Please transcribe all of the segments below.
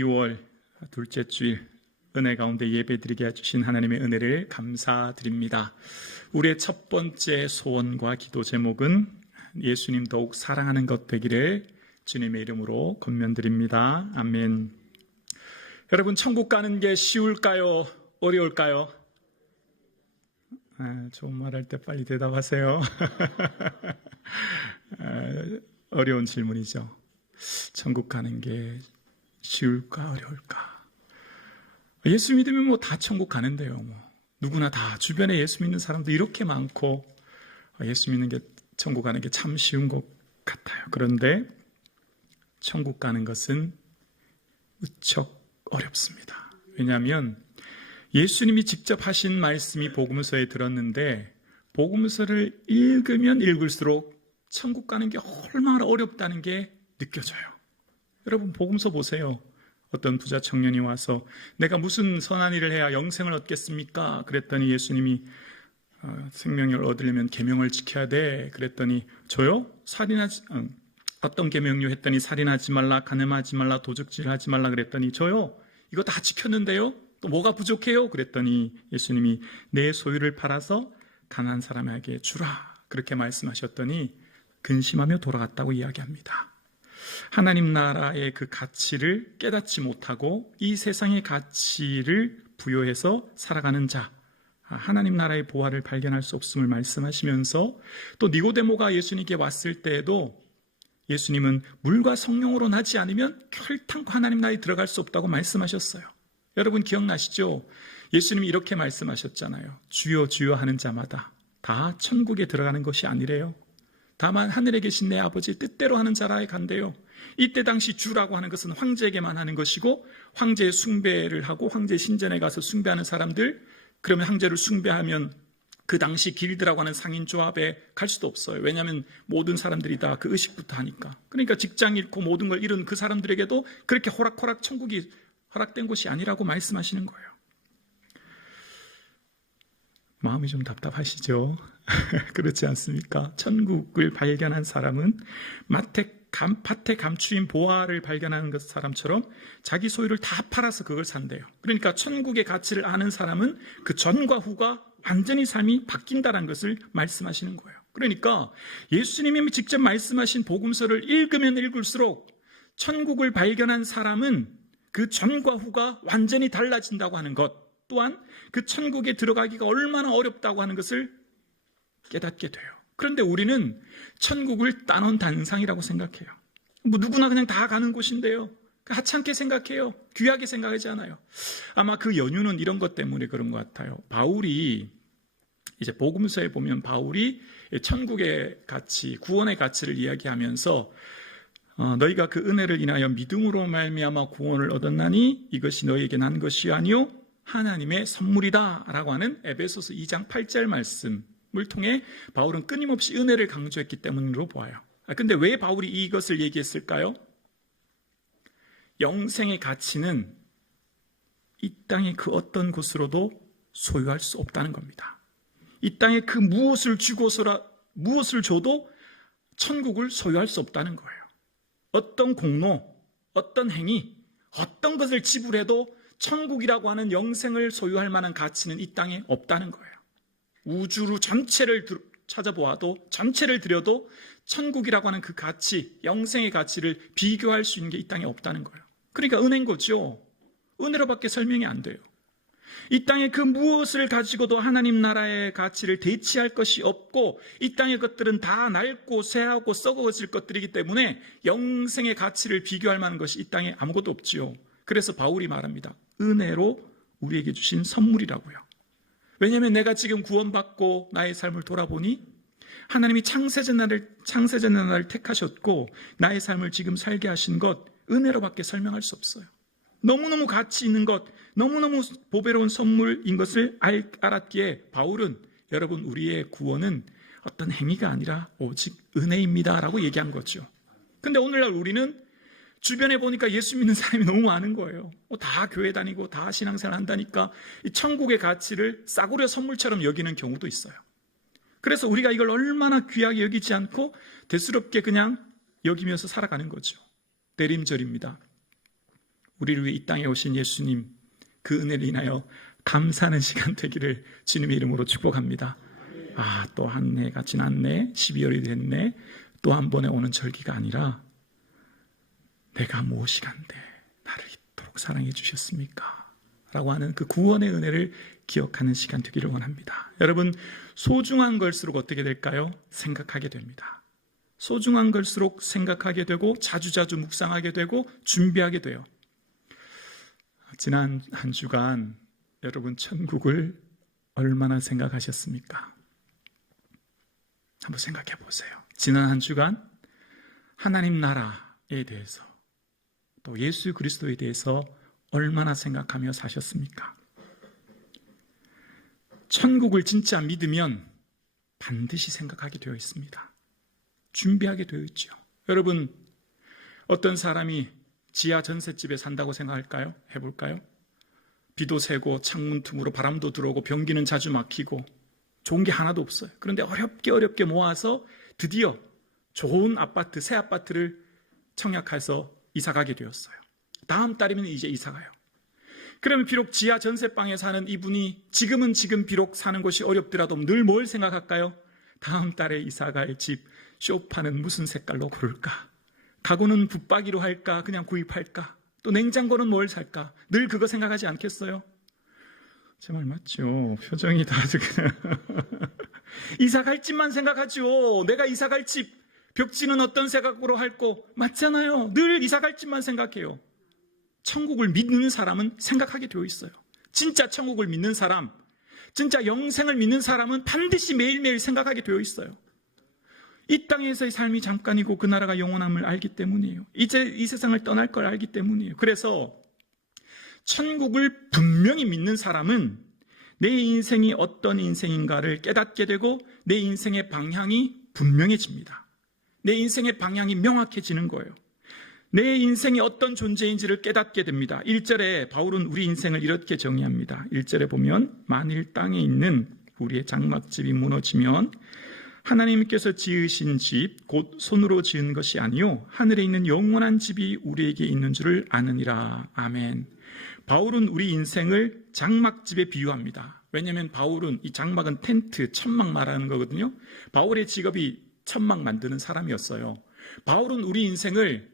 12월 둘째 주일 은혜 가운데 예배드리게 해주신 하나님의 은혜를 감사드립니다. 우리의 첫 번째 소원과 기도 제목은 예수님 더욱 사랑하는 것 되기를 주님의 이름으로 권면드립니다. 아멘. 여러분, 천국 가는 게 쉬울까요? 어려울까요? 좋은 말 할 때 빨리 대답하세요. 어려운 질문이죠. 천국 가는 게 쉬울까 어려울까? 예수 믿으면 뭐 다 천국 가는데요. 누구나 다 주변에 예수 믿는 사람도 이렇게 많고 예수 믿는 게 천국 가는 게 참 쉬운 것 같아요. 그런데 천국 가는 것은 무척 어렵습니다. 왜냐하면 예수님이 직접 하신 말씀이 복음서에 들었는데 복음서를 읽으면 읽을수록 천국 가는 게 얼마나 어렵다는 게 느껴져요. 여러분, 복음서 보세요. 어떤 부자 청년이 와서 내가 무슨 선한 일을 해야 영생을 얻겠습니까? 그랬더니 예수님이 생명을 얻으려면 계명을 지켜야 돼. 그랬더니 저요? 어떤 계명요? 했더니 살인하지 말라, 간음하지 말라, 도적질하지 말라. 그랬더니 저요? 이거 다 지켰는데요? 또 뭐가 부족해요? 그랬더니 예수님이 내 소유를 팔아서 가난한 사람에게 주라. 그렇게 말씀하셨더니 근심하며 돌아갔다고 이야기합니다. 하나님 나라의 그 가치를 깨닫지 못하고 이 세상의 가치를 부여해서 살아가는 자, 하나님 나라의 보화를 발견할 수 없음을 말씀하시면서 또 니고데모가 예수님께 왔을 때에도 예수님은 물과 성령으로 나지 않으면 결탄코 하나님 나라에 들어갈 수 없다고 말씀하셨어요. 여러분 기억나시죠? 예수님이 이렇게 말씀하셨잖아요. 주여 주여 하는 자마다 다 천국에 들어가는 것이 아니래요. 다만 하늘에 계신 내 아버지의 뜻대로 하는 자라에 간대요. 이때 당시 주라고 하는 것은 황제에게만 하는 것이고 황제의 숭배를 하고 황제 신전에 가서 숭배하는 사람들, 그러면 황제를 숭배하면 그 당시 길드라고 하는 상인조합에 갈 수도 없어요. 왜냐하면 모든 사람들이 다 그 의식부터 하니까. 그러니까 직장 잃고 모든 걸 잃은 그 사람들에게도 그렇게 호락호락 천국이 허락된 곳이 아니라고 말씀하시는 거예요. 마음이 좀 답답하시죠? 그렇지 않습니까? 천국을 발견한 사람은 밭에 감추인 보화를 발견하는 사람처럼 자기 소유를 다 팔아서 그걸 산대요. 그러니까 천국의 가치를 아는 사람은 그 전과 후가 완전히 삶이 바뀐다는 것을 말씀하시는 거예요. 그러니까 예수님이 직접 말씀하신 복음서를 읽으면 읽을수록 천국을 발견한 사람은 그 전과 후가 완전히 달라진다고 하는 것, 또한 그 천국에 들어가기가 얼마나 어렵다고 하는 것을 깨닫게 돼요. 그런데 우리는 천국을 따놓은 단상이라고 생각해요. 누구나 그냥 다 가는 곳인데요. 하찮게 생각해요. 귀하게 생각하지 않아요. 아마 그 연유는 이런 것 때문에 그런 것 같아요. 바울이 이제 복음서에 보면 바울이 천국의 가치, 구원의 가치를 이야기하면서 너희가 그 은혜를 인하여 믿음으로 말미암아 구원을 얻었나니 이것이 너희에게 난 것이 아니요 하나님의 선물이다 라고 하는 에베소서 2장 8절 말씀을 통해 바울은 끊임없이 은혜를 강조했기 때문으로 보아요. 근데 왜 바울이 이것을 얘기했을까요? 영생의 가치는 이 땅의 그 어떤 곳으로도 소유할 수 없다는 겁니다. 이 땅에 그 무엇을 줘도 천국을 소유할 수 없다는 거예요. 어떤 공로, 어떤 행위, 어떤 것을 지불해도 천국이라고 하는 영생을 소유할 만한 가치는 이 땅에 없다는 거예요. 우주로 전체를 찾아보아도, 전체를 들여도 천국이라고 하는 그 가치, 영생의 가치를 비교할 수 있는 게 이 땅에 없다는 거예요. 그러니까 은혜인 거죠. 은혜로밖에 설명이 안 돼요. 이 땅에 그 무엇을 가지고도 하나님 나라의 가치를 대치할 것이 없고 이 땅의 것들은 다 낡고 쇠하고 썩어질 것들이기 때문에 영생의 가치를 비교할 만한 것이 이 땅에 아무것도 없지요. 그래서 바울이 말합니다. 은혜로 우리에게 주신 선물이라고요. 왜냐하면 내가 지금 구원받고 나의 삶을 돌아보니 하나님이 창세전 날을 택하셨고 나의 삶을 지금 살게 하신 것 은혜로밖에 설명할 수 없어요. 너무너무 가치 있는 것, 너무너무 보배로운 선물인 것을 알았기에 바울은 여러분 우리의 구원은 어떤 행위가 아니라 오직 은혜입니다 라고 얘기한 거죠. 근데 오늘날 우리는 주변에 보니까 예수 믿는 사람이 너무 많은 거예요. 다 교회 다니고 다 신앙생활 한다니까 이 천국의 가치를 싸구려 선물처럼 여기는 경우도 있어요. 그래서 우리가 이걸 얼마나 귀하게 여기지 않고 대수롭게 그냥 여기면서 살아가는 거죠. 대림절입니다. 우리를 위해 이 땅에 오신 예수님, 그 은혜를 인하여 감사하는 시간 되기를 주님의 이름으로 축복합니다. 또 한 해가 지났네, 12월이 됐네, 또 한 번에 오는 절기가 아니라 내가 무엇이 간데 나를 이토록 사랑해 주셨습니까? 라고 하는 그 구원의 은혜를 기억하는 시간 되기를 원합니다. 여러분, 소중한 걸수록 어떻게 될까요? 생각하게 됩니다. 소중한 걸수록 생각하게 되고 자주자주 묵상하게 되고 준비하게 돼요. 지난 한 주간 여러분 천국을 얼마나 생각하셨습니까? 한번 생각해 보세요. 지난 한 주간 하나님 나라에 대해서 또 예수 그리스도에 대해서 얼마나 생각하며 사셨습니까? 천국을 진짜 믿으면 반드시 생각하게 되어 있습니다. 준비하게 되어 있죠. 여러분, 어떤 사람이 지하 전셋집에 산다고 생각할까요? 해볼까요? 비도 새고 창문 틈으로 바람도 들어오고 변기는 자주 막히고 좋은 게 하나도 없어요. 그런데 어렵게 모아서 드디어 좋은 아파트, 새 아파트를 청약해서 이사가게 되었어요. 다음 달이면 이제 이사가요. 그러면 비록 지하 전셋방에 사는 이분이 지금 비록 사는 곳이 어렵더라도 늘 뭘 생각할까요? 다음 달에 이사갈 집 쇼파는 무슨 색깔로 고를까? 가구는 붙박이로 할까? 그냥 구입할까? 또 냉장고는 뭘 살까? 늘 그거 생각하지 않겠어요? 제 말 맞죠? 표정이 다들 그냥 이사갈 집만 생각하죠. 내가 이사갈 집 벽지는 어떤 색으로 할거 맞잖아요. 늘 이사갈 집만 생각해요. 천국을 믿는 사람은 생각하게 되어 있어요. 진짜 천국을 믿는 사람, 진짜 영생을 믿는 사람은 반드시 매일매일 생각하게 되어 있어요. 이 땅에서의 삶이 잠깐이고 그 나라가 영원함을 알기 때문이에요. 이제 이 세상을 떠날 걸 알기 때문이에요. 그래서 천국을 분명히 믿는 사람은 내 인생이 어떤 인생인가를 깨닫게 되고 내 인생의 방향이 분명해집니다. 내 인생의 방향이 명확해지는 거예요. 내 인생이 어떤 존재인지를 깨닫게 됩니다. 1절에 바울은 우리 인생을 이렇게 정의합니다. 1절에 보면 만일 땅에 있는 우리의 장막집이 무너지면 하나님께서 지으신 집 곧 손으로 지은 것이 아니요 하늘에 있는 영원한 집이 우리에게 있는 줄을 아느니라. 아멘. 바울은 우리 인생을 장막집에 비유합니다. 왜냐하면 바울은 이 장막은 텐트, 천막 말하는 거거든요. 바울의 직업이 천막 만드는 사람이었어요. 바울은 우리 인생을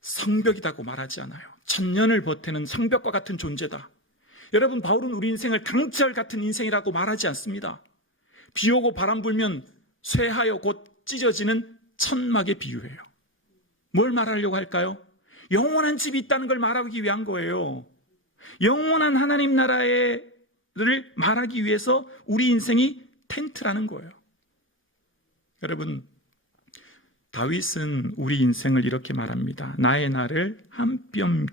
성벽이라고 말하지 않아요. 천년을 버티는 성벽과 같은 존재다. 여러분, 바울은 우리 인생을 강철 같은 인생이라고 말하지 않습니다. 비 오고 바람 불면 쇠하여 곧 찢어지는 천막에 비유해요. 뭘 말하려고 할까요? 영원한 집이 있다는 걸 말하기 위한 거예요. 영원한 하나님 나라를 말하기 위해서 우리 인생이 텐트라는 거예요. 여러분, 다윗은 우리 인생을 이렇게 말합니다. 나의 날을 한 뼘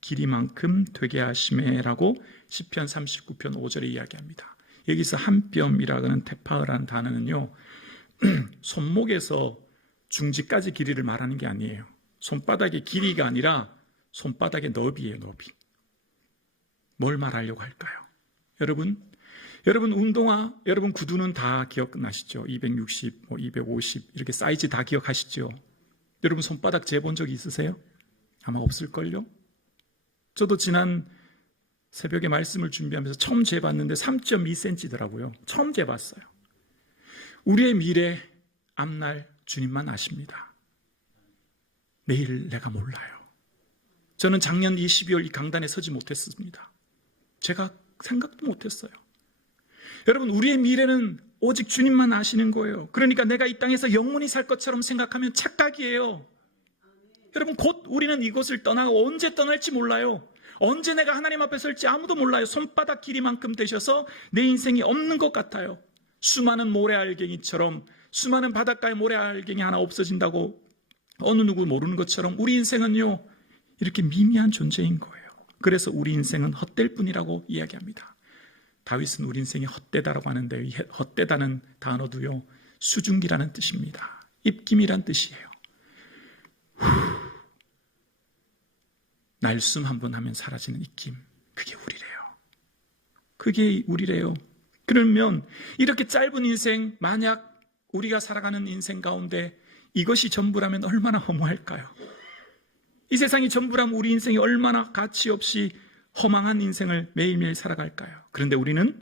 길이만큼 되게 하시매라고 시편 39편 5절에 이야기합니다. 여기서 한 뼘이라는 테파라는 단어는요, 손목에서 중지까지 길이를 말하는 게 아니에요. 손바닥의 길이가 아니라 손바닥의 너비예요, 너비. 뭘 말하려고 할까요? 여러분 운동화, 여러분 구두는 다 기억나시죠? 260, 250 이렇게 사이즈 다 기억하시죠? 여러분 손바닥 재본 적 있으세요? 아마 없을걸요? 저도 지난 새벽에 말씀을 준비하면서 처음 재봤는데 3.2cm더라고요. 처음 재봤어요. 우리의 미래, 앞날 주님만 아십니다. 내일 내가 몰라요. 저는 작년 12월 이 강단에 서지 못했습니다. 제가 생각도 못했어요. 여러분, 우리의 미래는 오직 주님만 아시는 거예요. 그러니까 내가 이 땅에서 영원히 살 것처럼 생각하면 착각이에요. 여러분, 곧 우리는 이곳을 떠나고 언제 떠날지 몰라요. 언제 내가 하나님 앞에 설지 아무도 몰라요. 손바닥 길이만큼 되셔서 내 인생이 없는 것 같아요. 수많은 모래알갱이처럼, 수많은 바닷가에 모래알갱이 하나 없어진다고 어느 누구 모르는 것처럼 우리 인생은요, 이렇게 미미한 존재인 거예요. 그래서 우리 인생은 헛될 뿐이라고 이야기합니다. 다윗은 우리 인생이 헛되다라고 하는데, 이 헛되다는 단어도요, 수증기라는 뜻입니다. 입김이란 뜻이에요. 날숨 한번 하면 사라지는 입김, 그게 우리래요. 그게 우리래요. 그러면 이렇게 짧은 인생, 만약 우리가 살아가는 인생 가운데 이것이 전부라면 얼마나 허무할까요? 이 세상이 전부라면 우리 인생이 얼마나 가치 없이 허망한 인생을 매일매일 살아갈까요? 그런데 우리는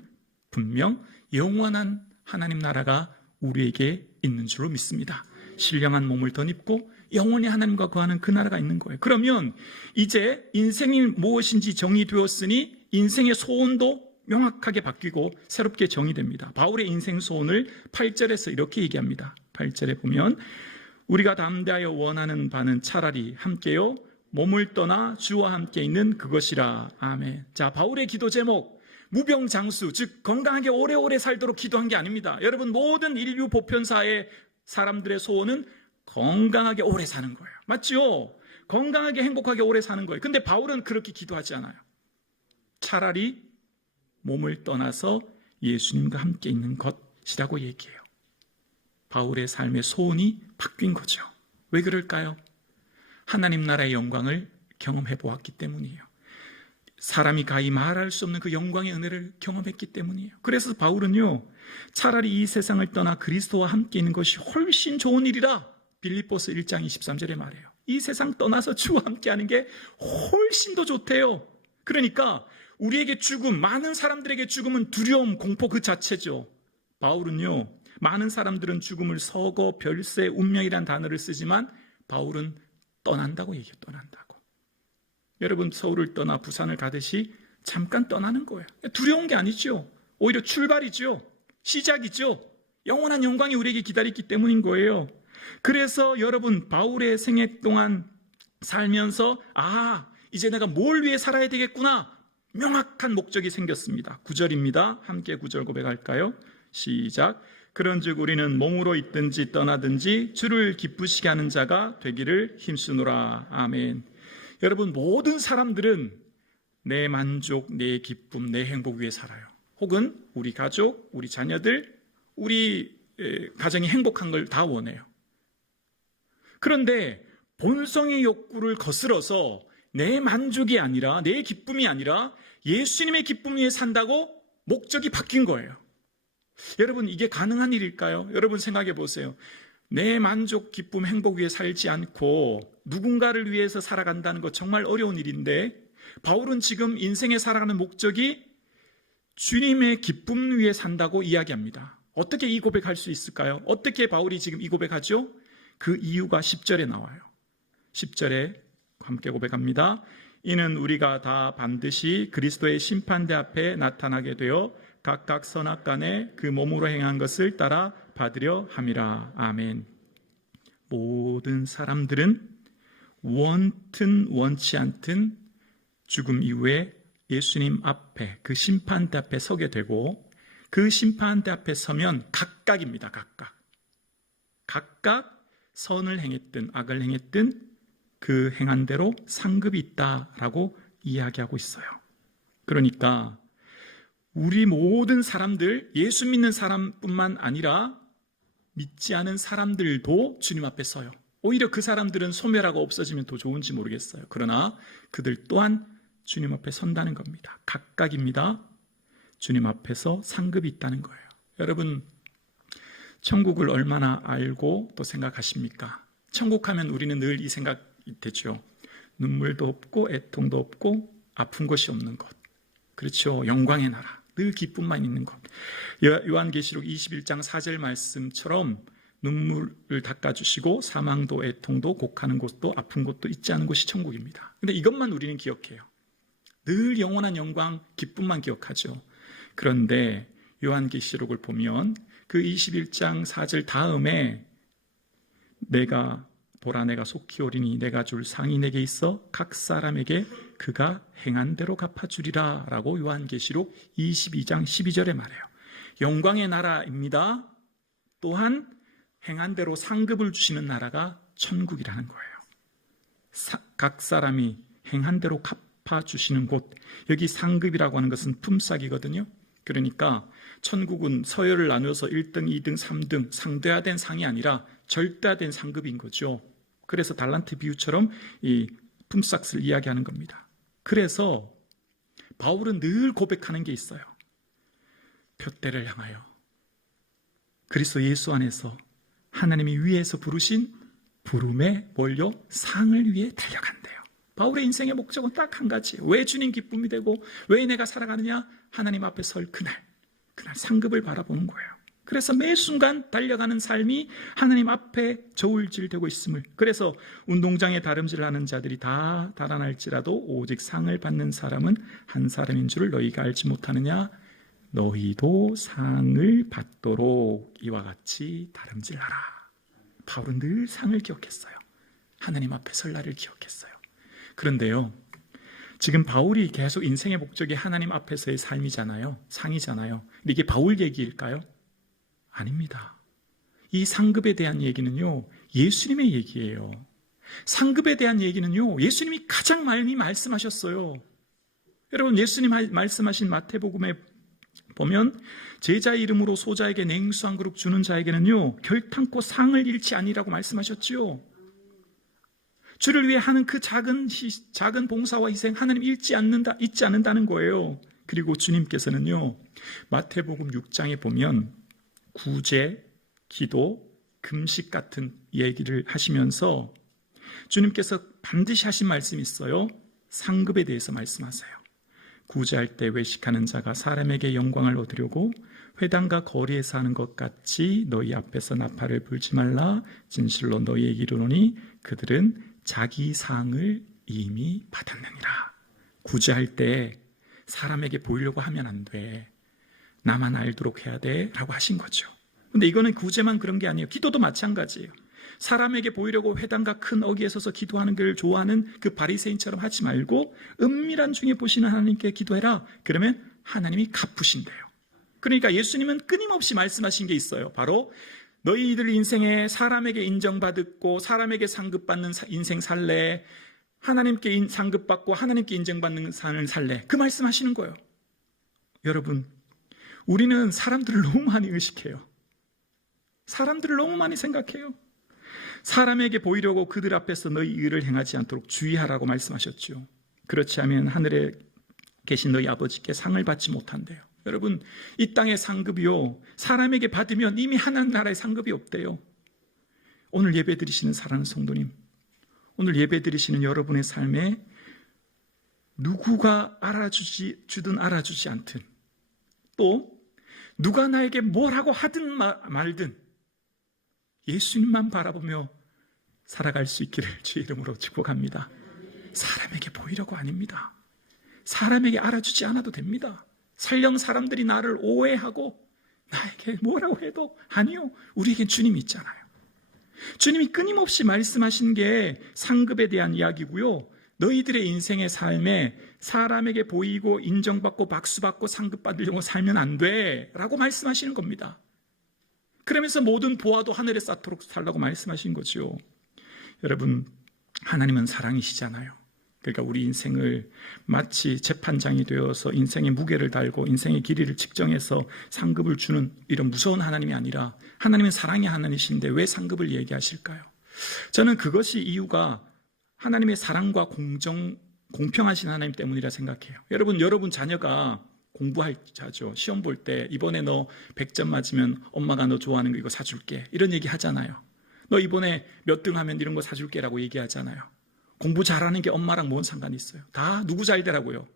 분명 영원한 하나님 나라가 우리에게 있는 줄로 믿습니다. 신령한 몸을 덧입고 영원히 하나님과 거하는 그 나라가 있는 거예요. 그러면 이제 인생이 무엇인지 정의되었으니 인생의 소원도 명확하게 바뀌고 새롭게 정의됩니다. 바울의 인생 소원을 8절에서 이렇게 얘기합니다. 8절에 보면 우리가 담대하여 원하는 바는 차라리 함께요 몸을 떠나 주와 함께 있는 그것이라. 아멘. 자, 바울의 기도 제목 무병장수, 즉 건강하게 오래오래 살도록 기도한 게 아닙니다. 여러분, 모든 인류 보편사의 사람들의 소원은 건강하게 오래 사는 거예요. 맞죠? 건강하게 행복하게 오래 사는 거예요. 근데 바울은 그렇게 기도하지 않아요. 차라리 몸을 떠나서 예수님과 함께 있는 것이라고 얘기해요. 바울의 삶의 소원이 바뀐 거죠. 왜 그럴까요? 하나님 나라의 영광을 경험해 보았기 때문이에요. 사람이 가히 말할 수 없는 그 영광의 은혜를 경험했기 때문이에요. 그래서 바울은요, 차라리 이 세상을 떠나 그리스도와 함께 있는 것이 훨씬 좋은 일이라 빌립보서 1장 23절에 말해요. 이 세상 떠나서 주와 함께 하는 게 훨씬 더 좋대요. 그러니까 우리에게 죽음, 많은 사람들에게 죽음은 두려움, 공포 그 자체죠. 바울은요, 많은 사람들은 죽음을 서거, 별세, 운명이란 단어를 쓰지만 바울은 떠난다고 얘기해요. 떠난다고. 여러분, 서울을 떠나 부산을 가듯이 잠깐 떠나는 거예요. 두려운 게 아니죠. 오히려 출발이죠. 시작이죠. 영원한 영광이 우리에게 기다리기 때문인 거예요. 그래서 여러분, 바울의 생애 동안 살면서 이제 내가 뭘 위해 살아야 되겠구나, 명확한 목적이 생겼습니다. 9절입니다. 함께 9절 고백할까요? 시작. 그런즉 우리는 몸으로 있든지 떠나든지 주를 기쁘시게 하는 자가 되기를 힘쓰노라. 아멘. 여러분, 모든 사람들은 내 만족, 내 기쁨, 내 행복 위해 살아요. 혹은 우리 가족, 우리 자녀들, 우리 가정이 행복한 걸 다 원해요. 그런데 본성의 욕구를 거스러서 내 만족이 아니라, 내 기쁨이 아니라 예수님의 기쁨 위에 산다고 목적이 바뀐 거예요. 여러분, 이게 가능한 일일까요? 여러분 생각해 보세요. 내 만족, 기쁨, 행복 위에 살지 않고 누군가를 위해서 살아간다는 거 정말 어려운 일인데, 바울은 지금 인생에 살아가는 목적이 주님의 기쁨 위에 산다고 이야기합니다. 어떻게 이 고백할 수 있을까요? 어떻게 바울이 지금 이 고백하죠? 그 이유가 10절에 나와요. 10절에 함께 고백합니다. 이는 우리가 다 반드시 그리스도의 심판대 앞에 나타나게 되어 각각 선악간에 그 몸으로 행한 것을 따라 받으려 함이라. 아멘. 모든 사람들은 원튼 원치 않든 죽음 이후에 예수님 앞에, 그 심판대 앞에 서게 되고, 그 심판대 앞에 서면 각각입니다. 각각 선을 행했든 악을 행했든 그 행한 대로 상급이 있다라고 이야기하고 있어요. 그러니까 우리 모든 사람들, 예수 믿는 사람뿐만 아니라 믿지 않은 사람들도 주님 앞에 서요. 오히려 그 사람들은 소멸하고 없어지면 더 좋은지 모르겠어요. 그러나 그들 또한 주님 앞에 선다는 겁니다. 각각입니다. 주님 앞에서 상급이 있다는 거예요. 여러분, 천국을 얼마나 알고 또 생각하십니까? 천국 하면 우리는 늘 이 생각이 되죠. 눈물도 없고 애통도 없고 아픈 것이 없는 것. 그렇죠. 영광의 나라. 늘 기쁨만 있는 것. 요한계시록 21장 4절 말씀처럼 눈물을 닦아주시고 사망도 애통도 곡하는 곳도 아픈 곳도 있지 않은 곳이 천국입니다. 근데 이것만 우리는 기억해요. 늘 영원한 영광, 기쁨만 기억하죠. 그런데 요한계시록을 보면 그 21장 4절 다음에 내가 속히 오리니 내가 줄 상이 내게 있어 각 사람에게 그가 행한 대로 갚아주리라 라고 요한계시록 22장 12절에 말해요. 영광의 나라입니다. 또한 행한 대로 상급을 주시는 나라가 천국이라는 거예요. 각 사람이 행한 대로 갚아주시는 곳, 여기 상급이라고 하는 것은 품삯이거든요. 그러니까 천국은 서열을 나누어서 1등, 2등, 3등 상대화된 상이 아니라 절대화된 상급인 거죠. 그래서 달란트 비유처럼 이 품삯을 이야기하는 겁니다. 그래서 바울은 늘 고백하는 게 있어요. 표대를 향하여 그리스도 예수 안에서 하나님이 위에서 부르신 부름에 몰려 상을 위해 달려간대요. 바울의 인생의 목적은 딱 한 가지. 왜 주님 기쁨이 되고 왜 내가 살아가느냐? 하나님 앞에 설 그날 상급을 바라보는 거예요. 그래서 매 순간 달려가는 삶이 하나님 앞에 저울질되고 있음을, 그래서 운동장에 다름질하는 자들이 다 달아날지라도 오직 상을 받는 사람은 한 사람인 줄을 너희가 알지 못하느냐? 너희도 상을 받도록 이와 같이 다름질하라. 바울은 늘 상을 기억했어요. 하나님 앞에 설 날을 기억했어요. 그런데요, 지금 바울이 계속 인생의 목적이 하나님 앞에서의 삶이잖아요. 상이잖아요. 근데 이게 바울 얘기일까요? 아닙니다. 이 상급에 대한 얘기는요, 예수님의 얘기예요. 상급에 대한 얘기는요, 예수님이 가장 많이 말씀하셨어요. 여러분, 예수님 말씀하신 마태복음에 보면 제자 이름으로 소자에게 냉수 한 그릇 주는 자에게는요, 결탄코 상을 잃지 아니라고 말씀하셨지요. 주를 위해 하는 그 작은 봉사와 희생 하나님 잊지 않는다는 거예요. 그리고 주님께서는요, 마태복음 6장에 보면 구제, 기도, 금식 같은 얘기를 하시면서 주님께서 반드시 하신 말씀이 있어요. 상급에 대해서 말씀하세요. 구제할 때 외식하는 자가 사람에게 영광을 얻으려고 회당과 거리에서 하는 것 같이 너희 앞에서 나팔을 불지 말라. 진실로 너희에게 이르노니 그들은 자기 상을 이미 받았느니라. 구제할 때 사람에게 보이려고 하면 안 돼. 나만 알도록 해야 돼 라고 하신 거죠. 근데 이거는 구제만 그런 게 아니에요. 기도도 마찬가지예요. 사람에게 보이려고 회당과 큰 어귀에 서서 기도하는 걸 좋아하는 그 바리새인처럼 하지 말고 은밀한 중에 보시는 하나님께 기도해라. 그러면 하나님이 갚으신대요. 그러니까 예수님은 끊임없이 말씀하신 게 있어요. 바로 너희들 인생에 사람에게 인정받고 사람에게 상급받는 인생 살래, 하나님께 상급받고 하나님께 인정받는 삶을 살래, 그 말씀하시는 거예요. 여러분, 우리는 사람들을 너무 많이 의식해요. 사람들을 너무 많이 생각해요. 사람에게 보이려고 그들 앞에서 너희 의를 행하지 않도록 주의하라고 말씀하셨죠. 그렇지 않으면 하늘에 계신 너희 아버지께 상을 받지 못한대요. 여러분, 이 땅의 상급이요, 사람에게 받으면 이미 하나님 나라의 상급이 없대요. 오늘 예배드리시는 사랑하는 성도님, 오늘 예배드리시는 여러분의 삶에 누구가 알아주든 알아주지 않든, 또 누가 나에게 뭐라고 하든 말든 예수님만 바라보며 살아갈 수 있기를 주의 이름으로 축복합니다. 사람에게 보이려고 아닙니다. 사람에게 알아주지 않아도 됩니다. 설령 사람들이 나를 오해하고 나에게 뭐라고 해도 아니요, 우리에겐 주님이 있잖아요. 주님이 끊임없이 말씀하신 게 상급에 대한 이야기고요, 너희들의 인생의 삶에 사람에게 보이고 인정받고 박수받고 상급받으려고 살면 안 돼 라고 말씀하시는 겁니다. 그러면서 모든 보화도 하늘에 쌓도록 살라고 말씀하신 거죠. 여러분, 하나님은 사랑이시잖아요. 그러니까 우리 인생을 마치 재판장이 되어서 인생의 무게를 달고 인생의 길이를 측정해서 상급을 주는 이런 무서운 하나님이 아니라 하나님은 사랑의 하나님이신데 왜 상급을 얘기하실까요? 저는 그것이 이유가 하나님의 사랑과 공평하신 하나님 때문이라 생각해요. 여러분 자녀가 공부할 자죠. 시험 볼 때 이번에 너 100점 맞으면 엄마가 너 좋아하는 거 이거 사줄게, 이런 얘기 하잖아요. 너 이번에 몇 등 하면 이런 거 사줄게 라고 얘기하잖아요. 공부 잘하는 게 엄마랑 뭔 상관이 있어요? 다 누구 잘 되라고요?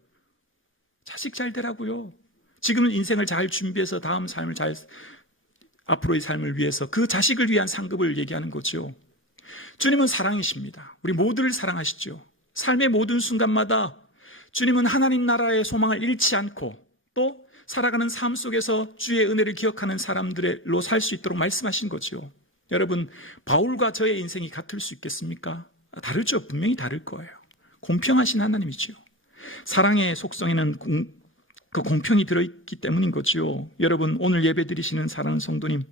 자식 잘 되라고요. 지금은 인생을 잘 준비해서 다음 삶을 앞으로의 삶을 위해서 그 자식을 위한 상급을 얘기하는 거죠. 주님은 사랑이십니다. 우리 모두를 사랑하시죠. 삶의 모든 순간마다 주님은 하나님 나라의 소망을 잃지 않고 또 살아가는 삶 속에서 주의 은혜를 기억하는 사람들로 살 수 있도록 말씀하신 거죠. 여러분, 바울과 저의 인생이 같을 수 있겠습니까? 다르죠. 분명히 다를 거예요. 공평하신 하나님이죠. 사랑의 속성에는 그 공평이 들어있기 때문인 거죠. 여러분, 오늘 예배 드리시는 사랑하는 성도님,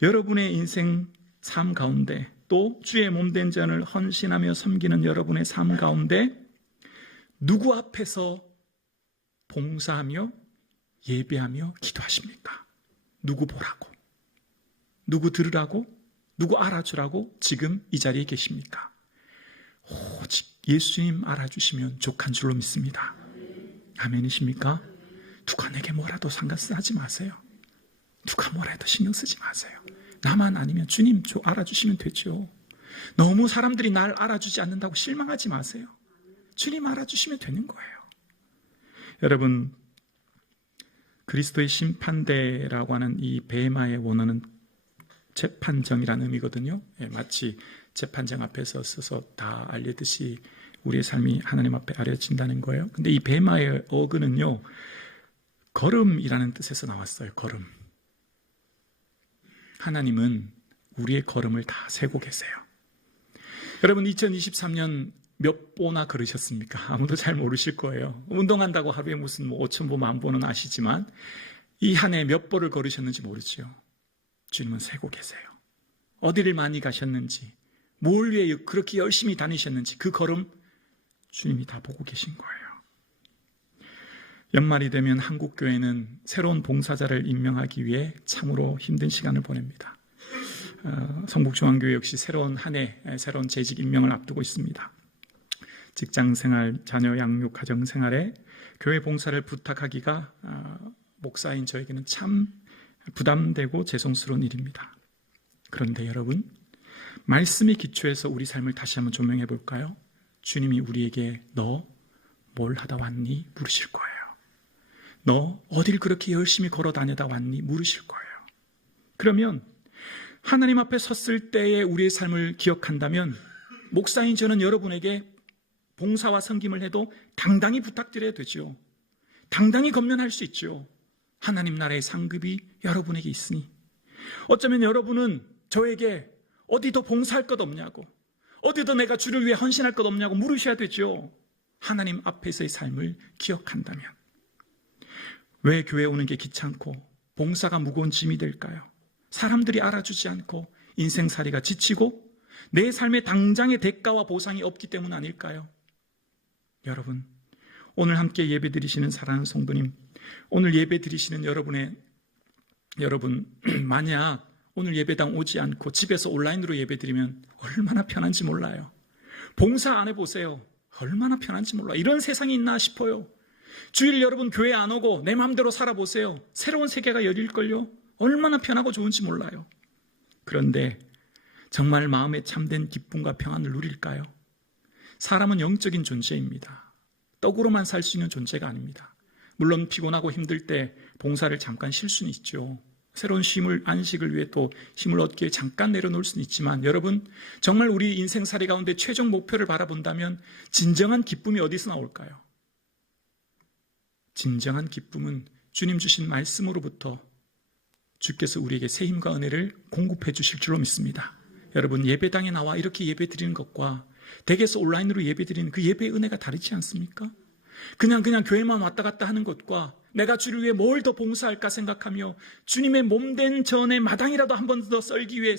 여러분의 인생 삶 가운데 또 주의 몸된 자를 헌신하며 섬기는 여러분의 삶 가운데 누구 앞에서 봉사하며 예배하며 기도하십니까? 누구 보라고? 누구 들으라고? 누구 알아주라고 지금 이 자리에 계십니까? 오직 예수님 알아주시면 족한 줄로 믿습니다. 아멘이십니까? 누가 내게 뭐라도 상관하지 마세요. 누가 뭐라 해도 신경 쓰지 마세요. 나만 아니면 주님 알아주시면 되죠. 너무 사람들이 날 알아주지 않는다고 실망하지 마세요. 주님 알아주시면 되는 거예요. 여러분, 그리스도의 심판대라고 하는 이 베마의 원어는 재판정이라는 의미거든요. 마치 재판정 앞에서 서서 다 알려듯이 우리의 삶이 하나님 앞에 알려진다는 거예요. 근데 이 베마의 어근은요, 걸음이라는 뜻에서 나왔어요. 걸음. 하나님은 우리의 걸음을 다 세고 계세요. 여러분, 2023년 몇 보나 걸으셨습니까? 아무도 잘 모르실 거예요. 운동한다고 하루에 무슨 5,000보, 10,000보는 아시지만 이 한 해 몇 보를 걸으셨는지 모르죠. 주님은 세고 계세요. 어디를 많이 가셨는지, 뭘 위해 그렇게 열심히 다니셨는지 그 걸음 주님이 다 보고 계신 거예요. 연말이 되면 한국교회는 새로운 봉사자를 임명하기 위해 참으로 힘든 시간을 보냅니다. 성북중앙교회 역시 새로운 한 해, 새로운 재직 임명을 앞두고 있습니다. 직장생활, 자녀 양육, 가정생활에 교회 봉사를 부탁하기가 목사인 저에게는 참 부담되고 죄송스러운 일입니다. 그런데 여러분, 말씀의 기초에서 우리 삶을 다시 한번 조명해 볼까요? 주님이 우리에게 너 뭘 하다 왔니? 물으실 거예요. 너 어딜 그렇게 열심히 걸어 다니다 왔니? 물으실 거예요. 그러면 하나님 앞에 섰을 때의 우리의 삶을 기억한다면 목사인 저는 여러분에게 봉사와 섬김을 해도 당당히 부탁드려야 되죠. 당당히 건면할 수 있죠. 하나님 나라의 상급이 여러분에게 있으니. 어쩌면 여러분은 저에게 어디 더 봉사할 것 없냐고, 어디 더 내가 주를 위해 헌신할 것 없냐고 물으셔야 되죠. 하나님 앞에서의 삶을 기억한다면. 왜 교회 오는 게 귀찮고 봉사가 무거운 짐이 될까요? 사람들이 알아주지 않고 인생살이가 지치고 내 삶의 당장의 대가와 보상이 없기 때문 아닐까요? 여러분, 오늘 함께 예배 드리시는 사랑하는 성도님, 오늘 예배 드리시는 여러분, 만약 오늘 예배당 오지 않고 집에서 온라인으로 예배 드리면 얼마나 편한지 몰라요. 봉사 안 해보세요. 얼마나 편한지 몰라요. 이런 세상이 있나 싶어요. 주일 여러분 교회 안 오고 내 마음대로 살아보세요. 새로운 세계가 열릴걸요. 얼마나 편하고 좋은지 몰라요. 그런데 정말 마음에 참된 기쁨과 평안을 누릴까요? 사람은 영적인 존재입니다. 떡으로만 살 수 있는 존재가 아닙니다. 물론 피곤하고 힘들 때 봉사를 잠깐 쉴 수는 있죠. 새로운 안식을 위해 또 힘을 얻기에 잠깐 내려놓을 수는 있지만 여러분, 정말 우리 인생살이 가운데 최종 목표를 바라본다면 진정한 기쁨이 어디서 나올까요? 진정한 기쁨은 주님 주신 말씀으로부터 주께서 우리에게 새 힘과 은혜를 공급해 주실 줄로 믿습니다. 여러분, 예배당에 나와 이렇게 예배 드리는 것과 댁에서 온라인으로 예배 드리는 그 예배의 은혜가 다르지 않습니까? 그냥 교회만 왔다 갔다 하는 것과 내가 주를 위해 뭘 더 봉사할까 생각하며 주님의 몸된 전에 마당이라도 한 번 더 쓸기 위해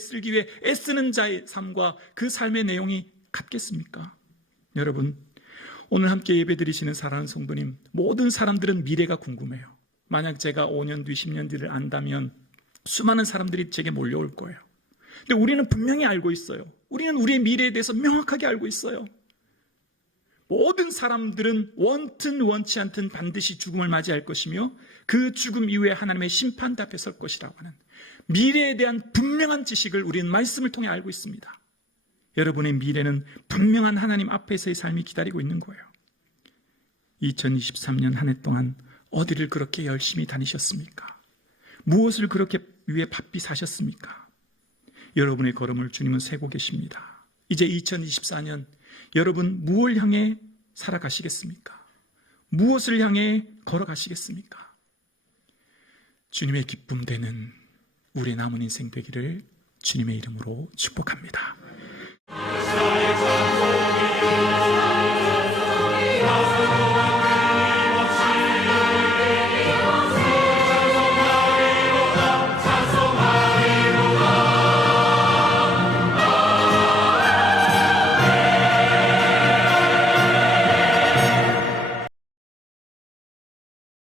애쓰는 자의 삶과 그 삶의 내용이 같겠습니까? 여러분, 오늘 함께 예배 드리시는 사랑하는 성도님, 모든 사람들은 미래가 궁금해요. 만약 제가 5년 뒤, 10년 뒤를 안다면 수많은 사람들이 제게 몰려올 거예요. 근데 우리는 분명히 알고 있어요. 우리는 우리의 미래에 대해서 명확하게 알고 있어요. 모든 사람들은 원튼 원치 않든 반드시 죽음을 맞이할 것이며 그 죽음 이후에 하나님의 심판대 앞에 설 것이라고 하는 미래에 대한 분명한 지식을 우리는 말씀을 통해 알고 있습니다. 여러분의 미래는 분명한 하나님 앞에서의 삶이 기다리고 있는 거예요. 2023년 한 해 동안 어디를 그렇게 열심히 다니셨습니까? 무엇을 그렇게 위해 바삐 사셨습니까? 여러분의 걸음을 주님은 세고 계십니다. 이제 2024년 여러분 무엇을 향해 살아가시겠습니까? 무엇을 향해 걸어가시겠습니까? 주님의 기쁨 되는 우리의 남은 인생 되기를 주님의 이름으로 축복합니다.